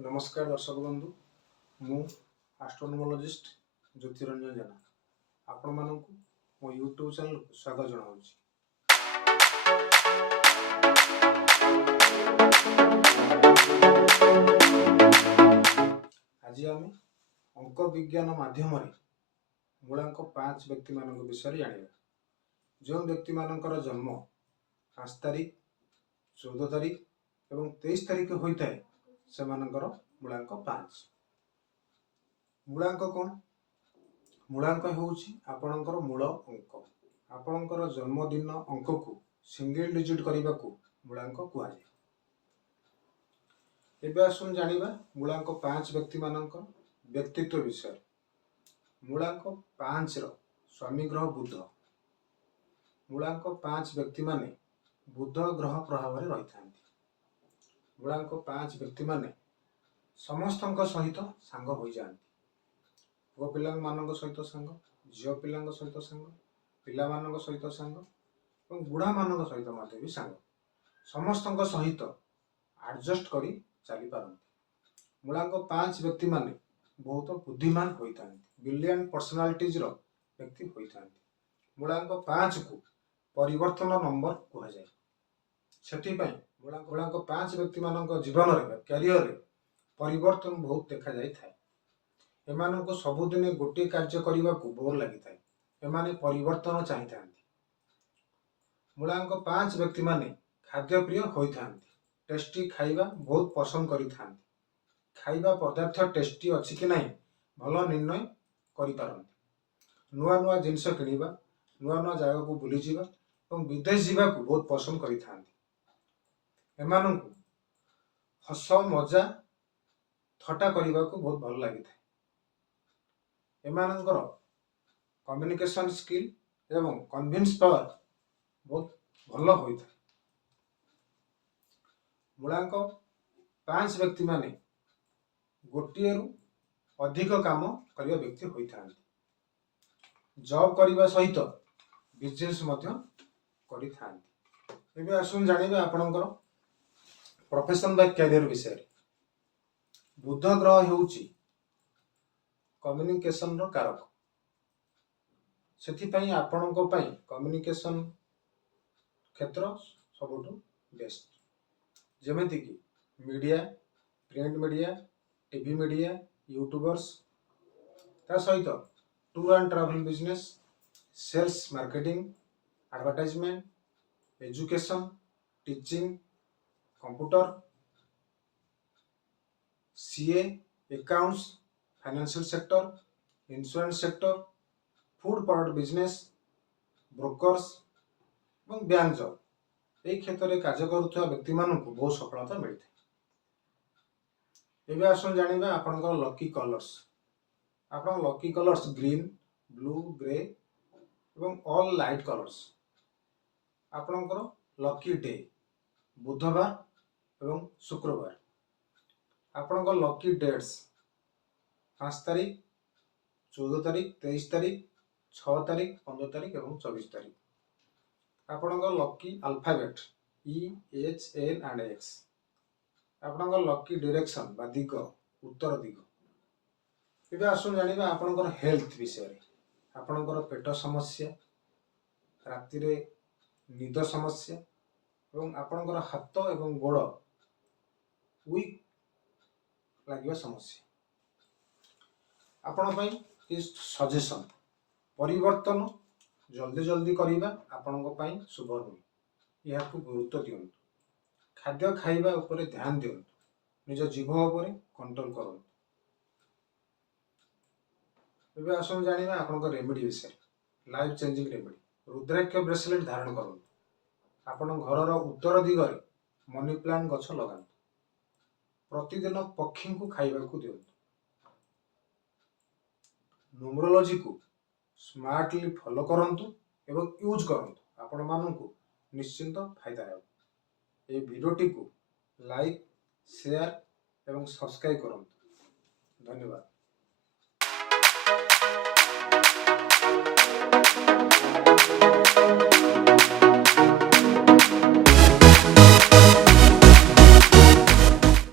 नमस्कार दर्शक बंधु मु एस्ट्रोनोमोलॉजिस्ट ज्योतिरंजन जेना आपण मानक मो यूट्यूब चैनल को स्वागत जनाऊँगी। आज आम अंक विज्ञान माध्यम मूलांक 5 व्यक्ति मान विषय जाना। जो व्यक्ति मानकर जन्म 5 तारीख 14 तारीख और 23 तारीख होता है से मूलांक 5। मूलांक कौन? मूलांक होउछि आपणकर मूल अंक। आपणकर जन्मदिन अंक को सिंगल डिजिट करने को मूलांक कहुए। एबे आसुन जानिबा मूलांक 5 व्यक्ति मानक व्यक्तित्व विषय। मूलांक 5 रो स्वामी ग्रह बुध। मूलांक 5 व्यक्ति माने बुध ग्रह प्रभाव में रही था। मूलांक 5 व्यक्ति माने समस्त सहित सांग हो जाती। पुओ पिला मान सहित सांग, झील पिला सहित सांग, पिला मान सहित सांग और बुढ़ा मान सहित भी सांग, समस्त सहित एडजस्ट करी चली पारती। मूलांक 5 व्यक्ति माने बहुत बुद्धिमान होता है, ब्रिलियंट पर्सनालिटीज रो व्यक्ति होता है। मूलांक 5 को परिवर्तन नंबर कहुए। से मूलांक 5 व्यक्ति मान जीवन कैरियर परिवर्तन बहुत देखा जाए। एमान को सबुदिन गोटे कार्य करने को बोर लगी था। एमाने परिवर्तन चाहिए। मूलांक 5 व्यक्ति माने खाद्य प्रिय होता है। टेस्टी खाइबा बहुत पसंद करी था। खाइबा पदार्थ टेस्टी अच्छी कि नहीं भल निर्णय करि पारंती। नुआ नुआ जिनस किनिबा, नुआ नुआ जगह को बुली जीवा और विदेश जीवा को बहुत पसंद करी था। एमान को हस मजा थटा करने को बहुत भल लगी था। एमानंकर कम्युनिकेशन स्किल एवं कन्विंस पावर बहुत भल होता है। मूलांक 5 व्यक्ति माने गोटे रु अधिक काम करने व्यक्ति होता है। जॉब करने सहित बिजनेस करी था। एबे आसुन जानिबे आपणकर प्रोफेशन बा कैरियर विषय। बुध ग्रह होउची कम्युनिकेशन रो कारक। सेथिपई आपणको पई कम्युनिकेशन क्षेत्र सबुठु बेस्ट। जेमेति कि media, print media, TV media, YouTubers ता सहित tour and travel business, sales marketing, advertisement, education, teaching, computer, CA, accounts, financial sector, insurance sector, food product business, brokers और बैंक जॉब यही क्षेत्र में कार्य करुवा व्यक्ति मानक बहुत सफलता मिलता है। एबे आसन जानिबा आपनकर लकी कलर्स। आपन lucky colours green, blue, grey एवं ऑल लाइट कलर्स। आपनकर लकी डे बुधवार एवं शुक्रवार। आपनकर लकी डेट्स 5 तारीख 14 तारीख 23 तारीख 6 तारीख 15 तारीख और 24 तारीख। आपनकर lucky alphabet EHN and X। आपनकर लकी डायरेक्शन बा दिग उत्तर दिग। एबे आसुन जानिबा आपनकर हेल्थ विषय। आपनकर पेट समस्या, राति रे निद समस्या एवं आपनकर हाथ एवं गोड़ वीक लगे समस्या। आपण पई सजेशन परिवर्तन जल्दी जल्दी करवा आपण शुभ नुहे। यह गुरुत्व दियंतु। खाद्य खाइबा उपरे ध्यान दियंतु। निज जीभ उपरे कंट्रोल करंतु। एबे आसन जानिबा आपनकर रेमेडी विषय। Life changing remedy. Rudraksha bracelet धारण करंतु। आपण घरर उत्तर दिगरे मनी प्लांट गछ लगांतु। प्रतिदिन पक्षी को खाइबा को दियंतु। न्यूमरोलॉजी को स्मार्टली फॉलो करंतु एवं यूज करंतु। आपण मानकु निश्चिंत फायदा है। ये वीडियोटी को लाइक, शेयर एवं सब्सक्राइब करंतु। धन्यवाद।